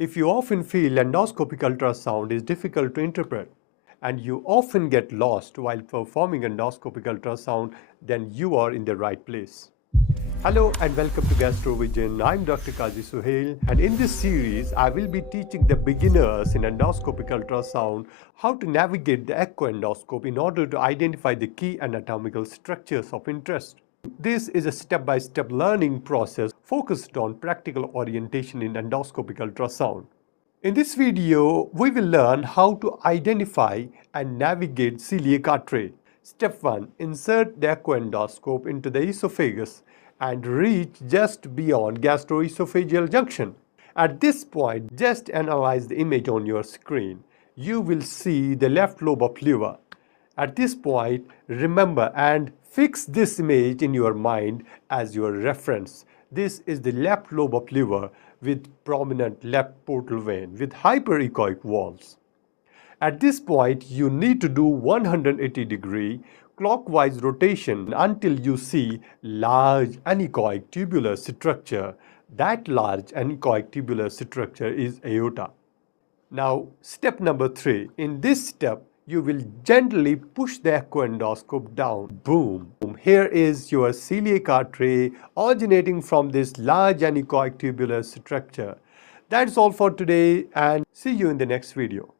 If you often feel endoscopic ultrasound is difficult to interpret and you often get lost while performing endoscopic ultrasound, then you are in the right place. Hello and welcome to Gastro Vision. I'm Dr. Qazi Suhail, and in this series I will be teaching the beginners in endoscopic ultrasound how to navigate the echoendoscope in order to identify the key anatomical structures of interest. This is a step-by-step learning process focused on practical orientation in endoscopic ultrasound. In this video, we will learn how to identify and navigate celiac artery. Step 1. Insert the echoendoscope into the esophagus and reach just beyond gastroesophageal junction. At this point, just analyze the image on your screen. You will see the left lobe of liver. At this point, remember and fix this image in your mind as your reference. This is the left lobe of liver with prominent left portal vein with hyperechoic walls. At this point, you need to do 180-degree clockwise rotation until you see large anechoic tubular structure. That large anechoic tubular structure is aorta. Now, step number 3. In this step, you will gently push the echoendoscope down. Boom! Here is your celiac artery originating from this large anechoic tubular structure. That's all for today, and see you in the next video.